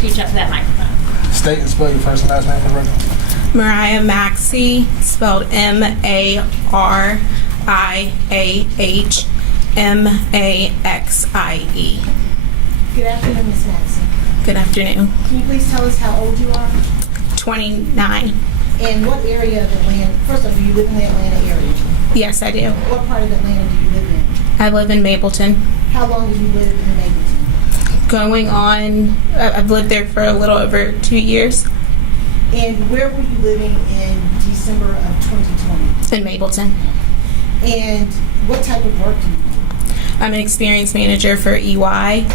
scooch up to that microphone. State and spell your first and last name for the record. Mariah Maxie, spelled M-A-R-I-A-H M-A-X-I-E. Good afternoon, Ms. Maxie. Good afternoon. Can you please tell us how old you are? 29. And what area of Atlanta, first of all, do you live in the Atlanta area? Yes, I do. What part of Atlanta do you live in? I live in Mapleton. How long have you lived in Mapleton? Going on, I've lived there for a little over 2 years. And where were you living in December of 2020? In Mapleton. And what type of work do you do? I'm an experience manager for EY.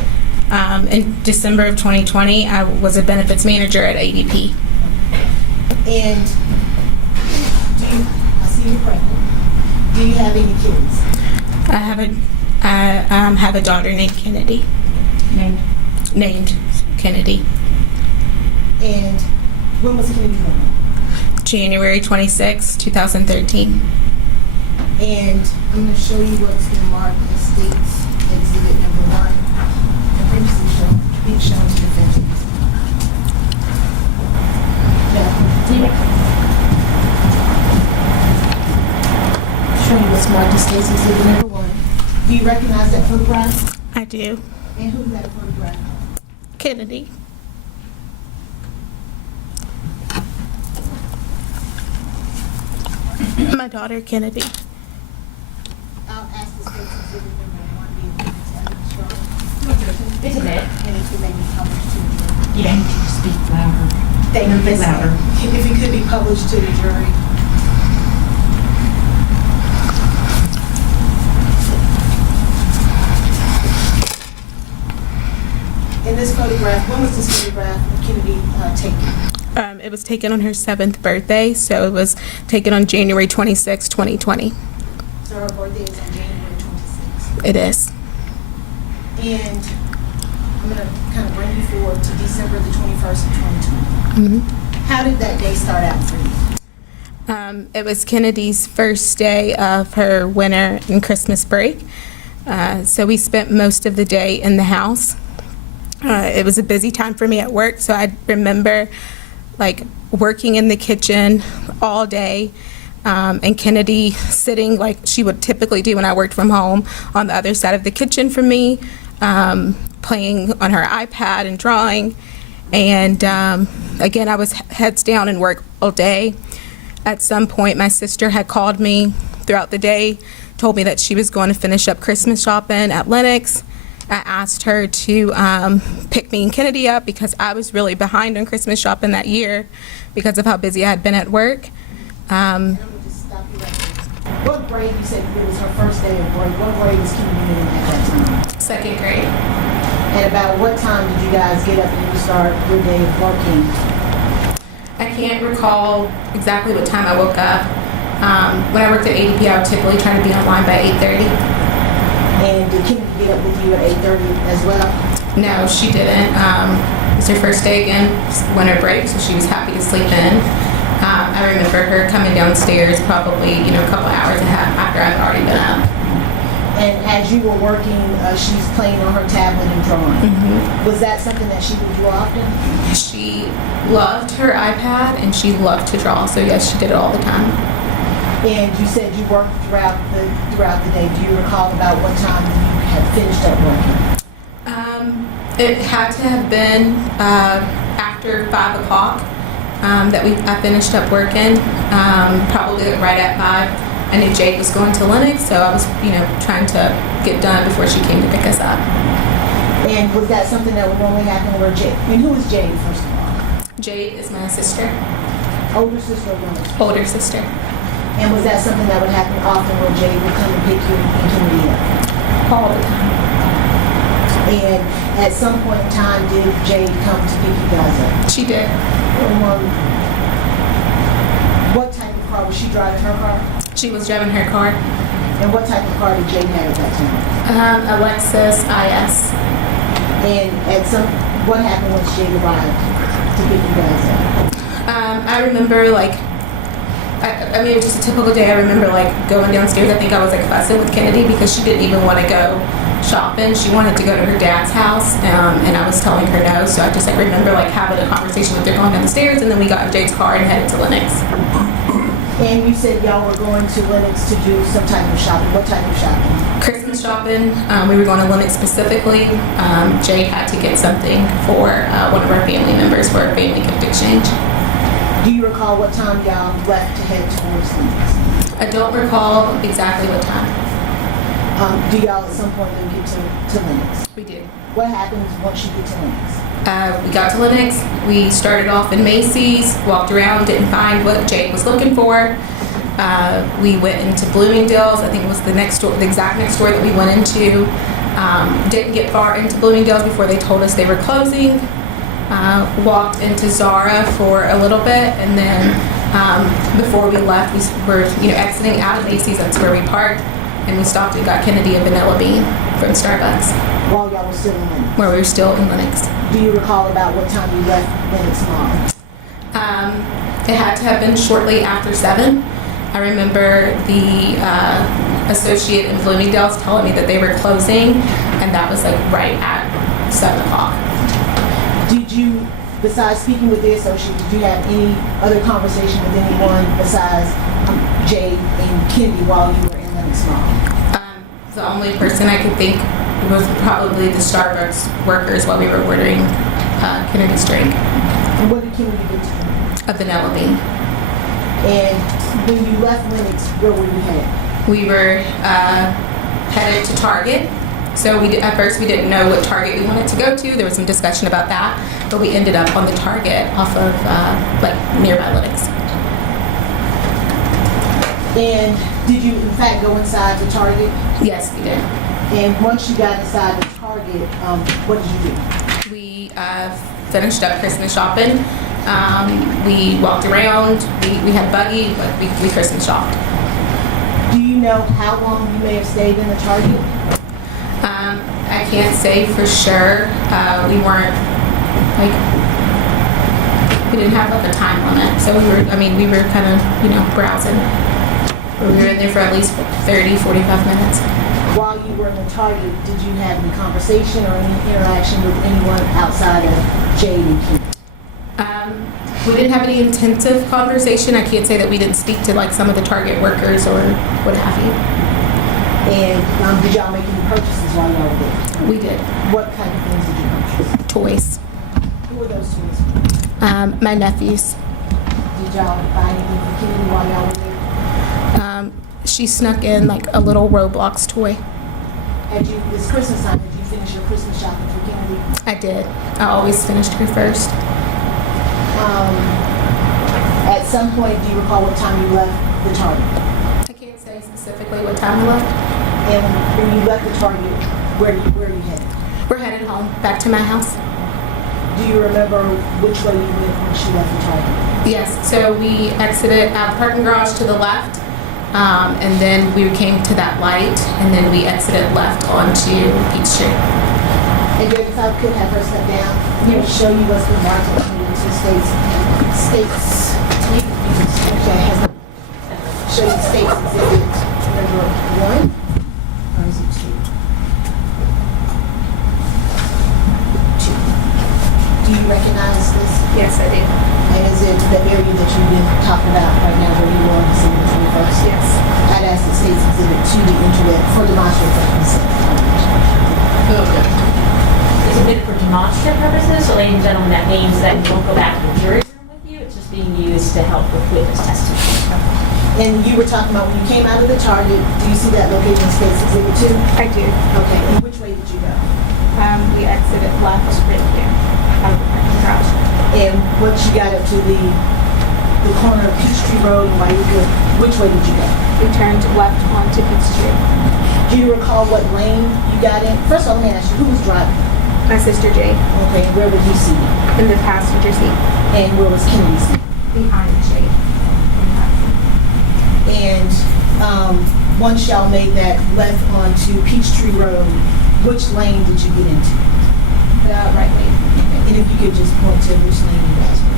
In December of 2020, I was a benefits manager at ADP. And I see you're pregnant. Do you have any kids? I have a daughter named Kennedy. Named Kennedy. And when was Kennedy born? January 26, 2013. And I'm going to show you what's been marked as State's Exhibit Number 1. And previously being shown to defendants. Show you what's marked as State's Exhibit Number 1. Do you recognize that photograph? I do. And who's that photograph? Kennedy. My daughter, Kennedy. I'll ask the State's Exhibit Number 1 be appendix evidence shown. It's a bit. And if you may be published to the jury. You don't need to speak louder. Thank you, A bit Ms. louder. If you could be published to the jury. In this photograph, when was this photograph of Kennedy taken? It was taken on her 7th birthday, so it was taken on January 26, 2020. So her birthday is on January 26th. It is. And I'm going to kind of bring you forward to December the 21st of 2020. How did that day start out for you? It was Kennedy's first day of her winter and Christmas break. So we spent most of the day in the house. It was a busy time for me at work, so I remember like working in the kitchen all day, and Kennedy sitting like she would typically do when I worked from home on the other side of the kitchen from me, playing on her iPad and drawing. And again, I was heads down and work all day. At some point, my sister had called me throughout the day, told me that she was going to finish up Christmas shopping at Lennox. I asked her to pick me and Kennedy up because I was really behind on Christmas shopping that year because of how busy I had been at work. And I'm going to just stop you right there. What grade, you said it was her first day of break, what grade was Kennedy in at that time? 2nd grade. And about what time did you guys get up and start your day of working? I can't recall exactly what time I woke up. When I worked at ADP, I would typically try to be online by 8:30. And did Kennedy get up with you at 8:30 as well? No, she didn't. It was her first day again, winter break, so she was happy to sleep in. I remember her coming downstairs probably, a couple hours after I'd already been up. And as you were working, she's playing on her tablet and drawing. Was that something that she would do often? She loved her iPad and she loved to draw, so yes, she did it all the time. And you said you worked throughout the day. Do you recall about what time you had finished up working? It had to have been after 5 o'clock that I finished up working, probably right at 5. I knew Jade was going to Lennox, so I was, trying to get done before she came to pick us up. And was that something that would normally happen where Jade? And who is Jade, first of all? Jade is my sister. Older sister or younger sister? Older sister. And was that something that would happen often where Jade would come and pick you and Kennedy up? All the time. And at some point in time, did Jade come to pick you guys up? She did. What type of car? Was she driving her car? She was driving her car. And what type of car did Jade have at that time? A Lexus IS. And what happened when Jade arrived to pick you guys up? I remember it was just a typical day. I remember going downstairs. I think I was fussing with Kennedy because she didn't even want to go shopping. She wanted to go to her dad's house, and I was telling her no. So I just like remember like having a conversation with her going down the stairs, and then we got in Jade's car and headed to Lennox. And you said y'all were going to Lennox to do some type of shopping. What type of shopping? Christmas shopping. We were going to Lennox specifically. Jade had to get something for one of our family members for a family gift exchange. Do you recall what time y'all left to head towards Lennox? I don't recall exactly what time. Do y'all at some point then get to Lennox? We did. What happens once you get to Lennox? We got to Lennox. We started off in Macy's, walked around, didn't find what Jade was looking for. We went into Bloomingdale's. I think it was the next door, the exact next door that we went into. Didn't get far into Bloomingdale's before they told us they were closing. Walked into Zara for a little bit, and then before we left, we were exiting out of Macy's. That's where we parked, and we stopped and got Kennedy a vanilla bean from Starbucks. While y'all were still in Lennox? Where we were still in Lennox. Do you recall about what time you left Lennox Mall? It had to have been shortly after 7. I remember the associate in Bloomingdale's telling me that they were closing, and that was like right at 7 o'clock. Did you, besides speaking with the associate, did you have any other conversation with anyone besides Jade and Kennedy while you were in Lennox Mall? The only person I could think was probably the Starbucks workers while we were ordering Kennedy's drink. And what did Kennedy get to you? A vanilla bean. And when you left Lennox, where were you headed? We were headed to Target. So at first we didn't know what Target we wanted to go to. There was some discussion about that, but we ended up on the Target off of like nearby Lennox. And did you in fact go inside the Target? Yes, we did. And once you got inside the Target, what did you do? We finished up Christmas shopping. We walked around. We had buggy, but we Christmas shopped. Do you know how long you may have stayed in the Target? I can't say for sure. We weren't we didn't have like a time limit, so we were kind of browsing. We were in there for at least 30, 45 minutes. While you were in the Target, did you have any conversation or any interaction with anyone outside of Jade and Kim? We didn't have any intensive conversation. I can't say that we didn't speak to like some of the Target workers or what have you. And did y'all make any purchases while y'all were there? We did. What kind of things did you purchase? Toys. Who were those toys? My nephews. Did y'all buy anything for Kennedy while y'all were there? She snuck in like a little Roblox toy. This Christmas time, did you finish your Christmas shopping for Kennedy? I did. I always finished her first. At some point, do you recall what time you left the Target? I can't say specifically what time we left. And when you left the Target, where are you headed? We're headed home, back to my house. Do you remember which way you went when she left the Target? Yes, so we exited out the parking garage to the left, and then we came to that light, and then we exited left onto Peachtree. And Jade, if I could have her step down, I'm going to show you what's been marked on the states. Show you states exhibit number 1, or is it 2? 2. Do you recognize this? Yes, I do. And is it the area that you've been talking about right now where you were on December 21st? Yes. I'd ask the states exhibit 2 be entered for demonstrative purposes. Okay. Is it good for demonstrative purposes? So ladies and gentlemen, that means that you won't go back to the jury room with you. It's just being used to help with witness testimony. And you were talking about when you came out of the Target, do you see that located in States Exhibit 2? I do. Okay, and which way did you go? We exited left right here, out of the parking garage. And once you got up to the corner of Peachtree Road and Waika, which way did you go? We turned left onto Peachtree. Do you recall what lane you got in? First of all, let me ask you, who was driving? My sister Jade, Okay, where were you seated? in the passenger seat, And where was Kennedy seated? behind Jade. And once y'all made that left onto Peachtree Road, which lane did you get into? The right lane. And if you could just point to which lane you guys were.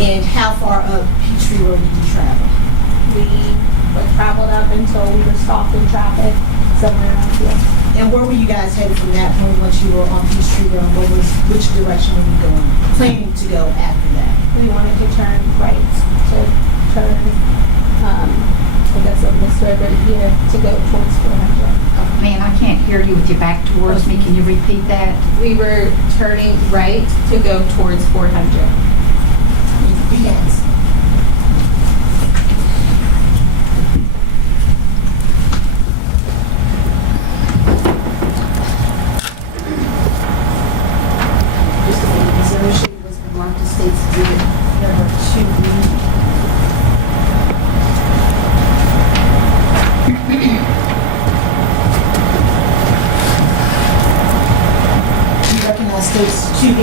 And how far up Peachtree Road did you travel? We traveled up until we were stopped in traffic, somewhere around here. And where were you guys headed from that point once you were on Peachtree Road? Which direction were you going, planning to go after that? We wanted to turn right, to turn, I guess on this road right here, to go towards 400. Man, I can't hear you with your back towards me. Can you repeat that? We were turning right to go towards 400. Yes. Just a minute, this initiative was marked as State's Exhibit number 2B. You recognize State's 2B?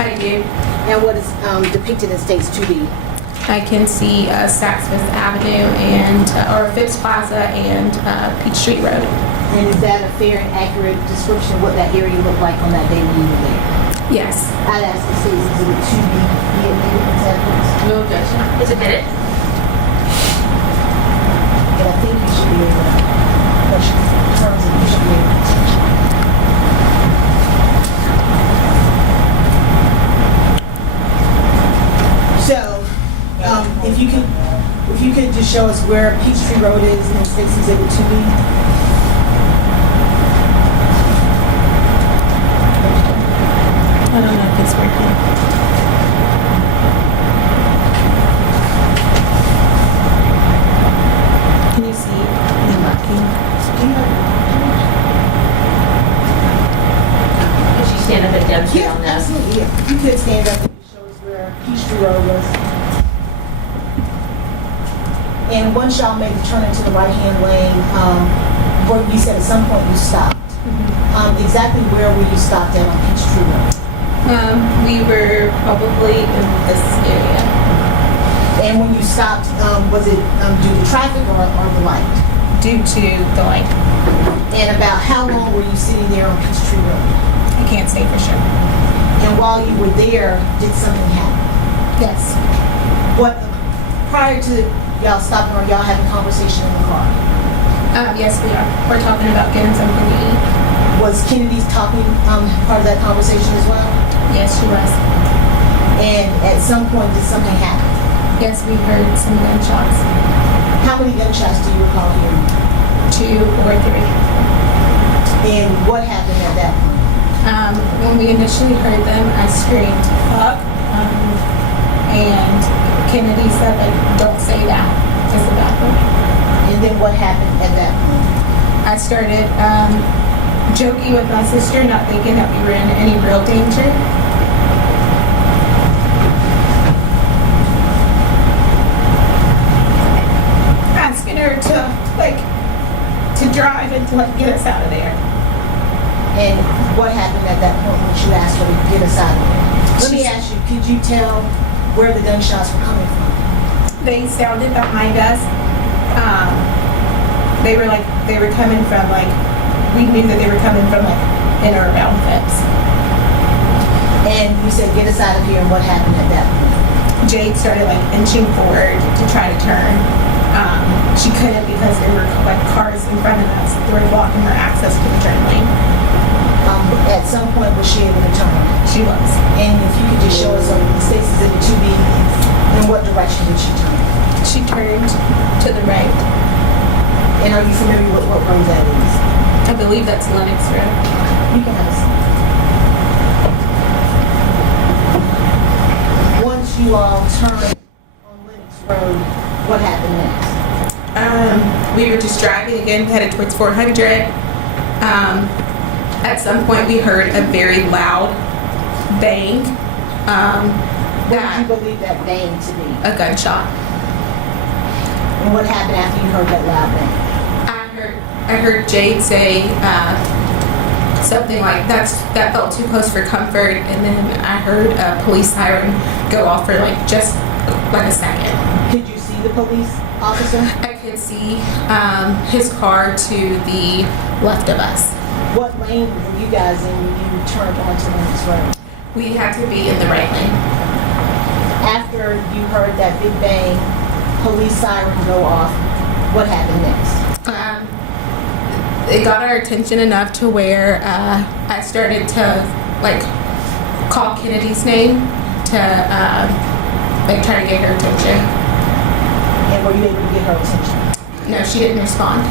I do. And what is depicted in State's 2B? I can see Saks Fifth Avenue and, or Phipps Plaza and Peachtree Road. And is that a fair and accurate description of what that area looked like on that day when you were there? Yes. I'd ask the State's Exhibit 2B be admitted into evidence. No objection. Is it minute? And I think you should be able to, question terms of you should be able to teach. So, if you could just show us where Peachtree Road is in State's Exhibit 2B. I don't know if it's working. Can you see the marking? Could you stand up and demonstrate Yeah, on that? absolutely, yeah. You could stand up and show us where Peachtree Road was. And once y'all made the turn into the right-hand lane, where you said at some point you stopped. Exactly where were you stopped at on Peachtree Road? We were probably in this area. And when you stopped, was it due to traffic or the light? Due to the light. And about how long were you sitting there on Peachtree Road? I can't say for sure. And while you were there, did something happen? Yes. What, prior to y'all stopping, or y'all having a conversation in the car? Yes, we are. We're talking about getting something to eat. Was Kennedy talking, part of that conversation as well? Yes, she was. And at some point, did something happen? Yes, we heard some gunshots. How many gunshots do you recall hearing? 2 or 3. And what happened at that point? When we initially heard them, I screamed up, and Kennedy said, like, don't say that. It's a bad word. And then what happened at that point? I started joking with my sister, not thinking that we were in any real danger. Asking her to drive and to get us out of there. And what happened at that point when you asked her to get us out of there? Let me ask you, could you tell where the gunshots were coming from? They sounded behind us. They were coming from we knew that they were coming from in or around Phipps. And you said, get us out of here, and what happened at that point? Jade started inching forward to try to turn. She couldn't because there were cars in front of us. They were blocking her access to the turn lane. At some point, was she able to turn? She was. And if you could just show us on the States Exhibit 2B, in what direction did she turn? She turned to the right. And are you familiar with what road that is? I believe that's Lennox Road. You can have a seat. Once you all turned on Lennox Road, what happened next? We were just driving again, headed towards 400. At some point, we heard a very loud bang. What did you believe that bang to be? A gunshot. And what happened after you heard that loud bang? I heard Jade say something like that felt too close for comfort, and then I heard a police siren go off for just a second. Could you see the police officer? I could see his car to the left of us. What lane were you guys in when you turned onto Lennox Road? We had to be in the right lane. After you heard that big bang, police siren go off, what happened next? it got our attention enough to where I started to like call Kennedy's name to like try to get her attention. And were you able to get her attention? No, she didn't respond.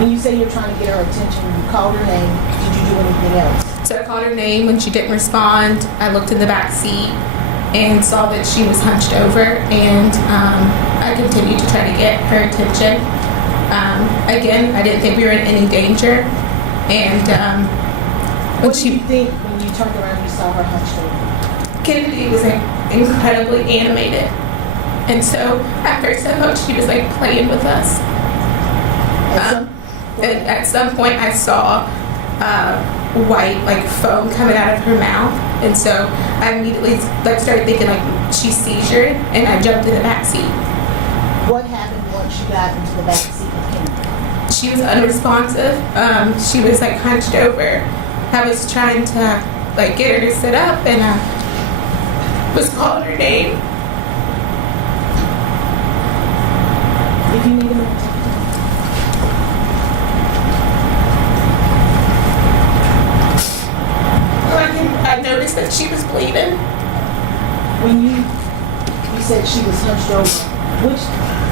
When you say you're trying to get her attention, you called her name, did you do anything else? So I called her name. When she didn't respond, I looked in the back seat and saw that she was hunched over, and I continued to try to get her attention. Again, I didn't think we were in any danger, and when What did you think when you turned around and you saw her hunched over? Kennedy was like incredibly animated, and so at first I thought she was like playing with us. And at some point I saw white like foam coming out of her mouth, and so I immediately like started thinking like she's seizured, and I jumped in the back seat. What happened once you got into the back seat with Kennedy? She was unresponsive. She was like hunched over. I was trying to like get her to sit up, and I was calling her name. If you need a minute, take your time. I noticed that she was bleeding. When you said she was hunched over, which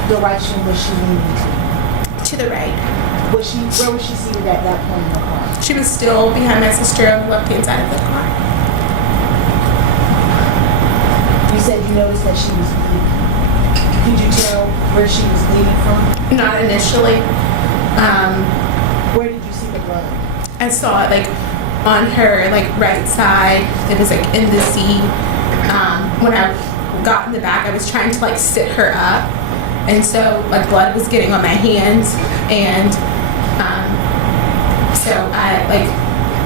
direction was she leaning To the right. to? Where was she seated at that point in the car? She was still behind my sister on the left-hand side of the car. You said you noticed that she was bleeding. Could you tell where she was bleeding from? Not initially. Where did you see the blood? I saw it like on her like right side. It was like in the seat. When I got in the back, I was trying to like sit her up, and so like blood was getting on my hands, and so I like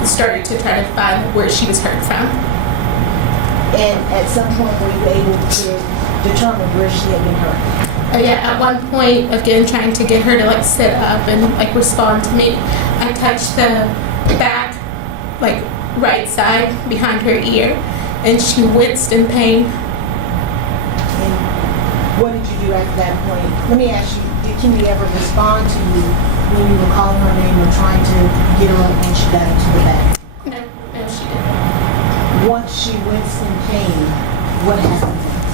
started to try to find where she was hurt from. And at some point were you able to determine where she had been hurt? Yeah, at one point, again, trying to get her to like sit up and like respond to me, I touched the back, like right side behind her ear, and she winced in pain. And what did you do after that point? Let me ask you, did Kennedy ever respond to you when you were calling her name or trying to get her up when she got into the back? No, she didn't. Once she winced in pain, what happened next?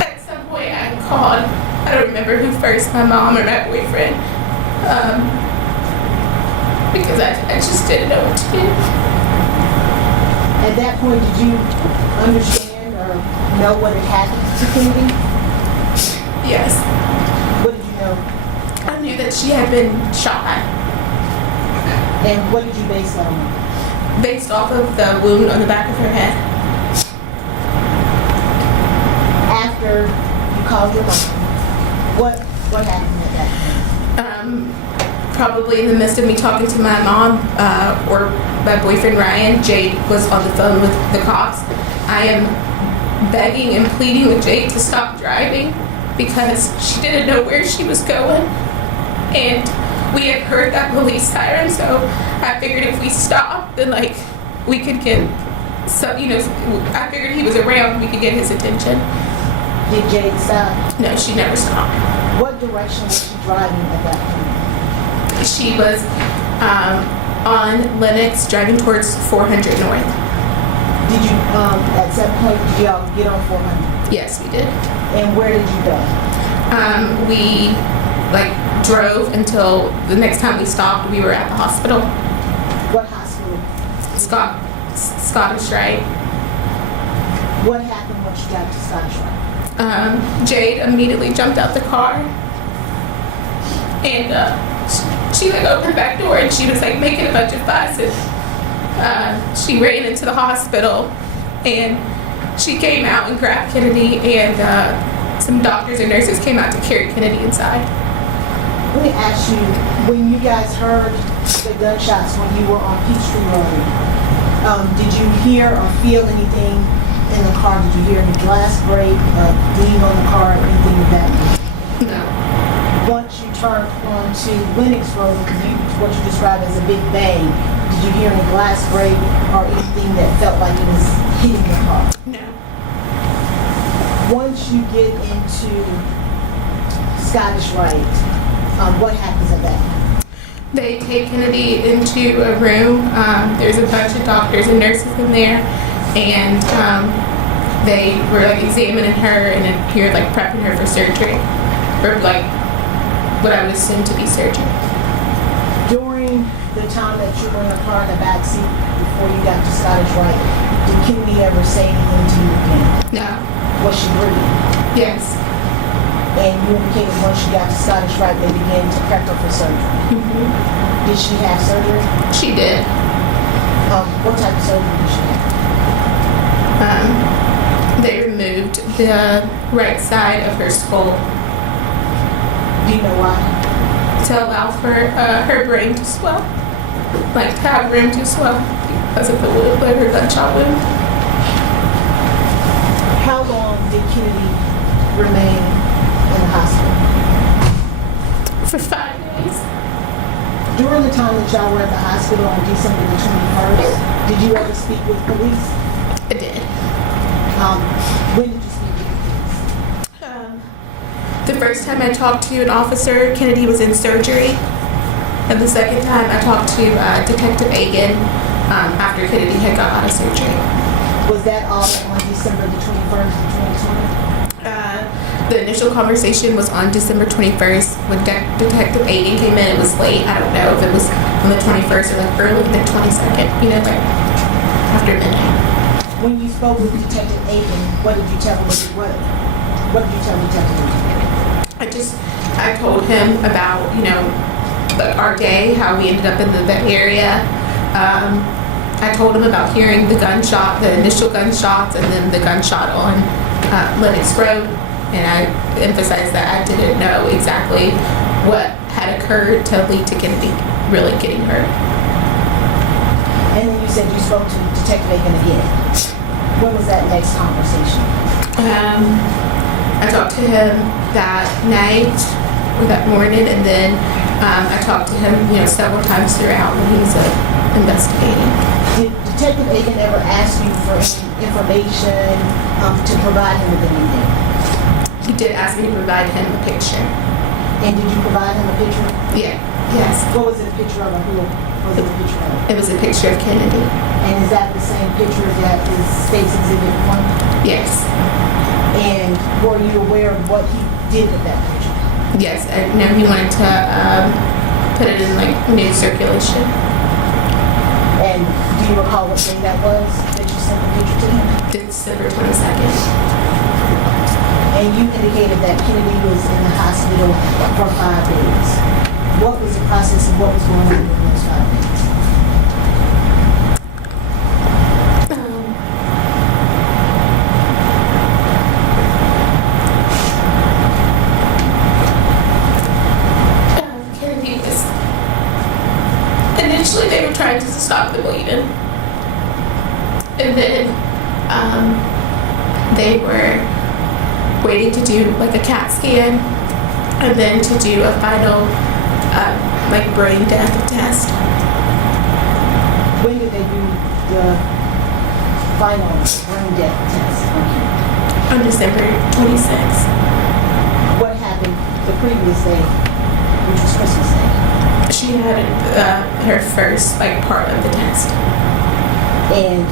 At some point, I called. I don't remember who first, my mom or my boyfriend, because I just didn't know what to do. At that point, did you understand or know what had happened to Kennedy? Yes, What did you know? I knew that she had been shot And what did you base that on? based off of the wound on the back of her head. After you called your mom, what happened at that point? Probably in the midst of me talking to my mom or my boyfriend Ryan, Jade was on the phone with the cops. I am begging and pleading with Jade to stop driving because she didn't know where she was going, and we had heard that police siren, so I figured if we stopped, then like we could get some, I figured he was around, we could get his attention. Did Jade stop? No, she never stopped. What direction was she driving at that point? She was on Lenox driving towards 400 North. Did you, at some point, did y'all get on 400? Yes, we did. And where did you go? We like drove until the next time we stopped, we were at the hospital. What hospital? Scottish Rite. What happened once you got to Scottish Rite? Jade immediately jumped out the car, and she like opened the back door, and she was like making a bunch of fuss, and she ran into the hospital, and she came out and grabbed Kennedy, and some doctors and nurses came out to carry Kennedy inside. Let me ask you, when you guys heard the gunshots when you were on Peachtree Road, did you hear or feel anything in the car? Did you hear any glass break, ding on the car, anything of that nature? No. Once you turned onto Lenox Road, what you described as a big bang, did you hear any glass break or anything that felt like it was hitting the car? No. Once you get into Scottish Rite, what happens at that point? They take Kennedy into a room. There's a bunch of doctors and nurses in there, and they were like examining her and then here like prepping her for surgery, or like what I would assume to be surgery. During the time that you were in the car in the back seat before you got to Scottish Rite, did Kennedy ever say anything to you again? No. Was she breathing? Yes. And you indicated once she got to Scottish Rite, they began to prep her for surgery. Did she have surgery? She did. What type of surgery did she have? They removed the right side of her skull Do you know why? to allow for her brain to swell, like to have room to swell because of the wound, like her gunshot wound. How long did Kennedy remain in the hospital? For 5 days. During the time that y'all were at the hospital on December the 21st, did you ever speak with police? I did. When did you speak with the police? The first time I talked to an officer, Kennedy was in surgery. And the second time I talked to Detective Agan after Kennedy had got out of surgery. Was that all on December the 21st, 2020? The initial conversation was on December 21st when Detective Agan came in. It was late. I don't know if it was on the 21st or like early the 22nd, you know, like after midnight. When you spoke with Detective Agan, what did you tell him? What did you tell Detective Agan? I told him about, you know, our day, how we ended up in the area. I told him about hearing the gunshot, the initial gunshots, and then the gunshot on Lennox Road. And I emphasized that I didn't know exactly what had occurred to lead to Kennedy really getting hurt. And then you said you spoke to Detective Agan again. When was that next conversation? I talked to him that night or that morning, and then I talked to him, you know, several times throughout when he was investigating. Did Detective Agan ever ask you for any information to provide him with anything? He did ask me to provide him a picture. And did you provide him a picture? Yeah. Yes. What was it a picture of, or who was it a picture of? It was a picture of Kennedy. And is that the same picture that is State's Exhibit 1? Yes. And were you aware of what he did with that picture? Yes. I know he wanted to put it in like news circulation. And do you recall what day that was that you sent the picture to him? December 22nd. And you indicated that Kennedy was in the hospital for 5 days. What was the process and what was going on in those 5 days? Kennedy was... Initially, they were trying to stop the bleeding. And then they were waiting to do like a CAT scan and then to do a final like brain death test. When did they do the final brain death test on him? On December 26th. What happened the previous day, which was Christmas Day? She had her first like part of the test. And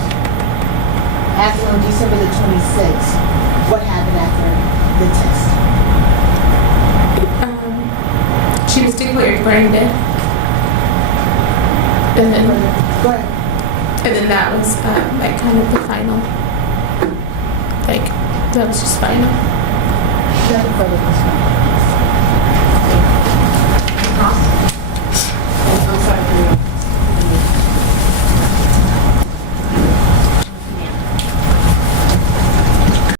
after on December the 26th, what happened after the test? She was declared brain dead. And then, Go ahead. and then that was like kind of the final. Like that was just final. Nothing further than this.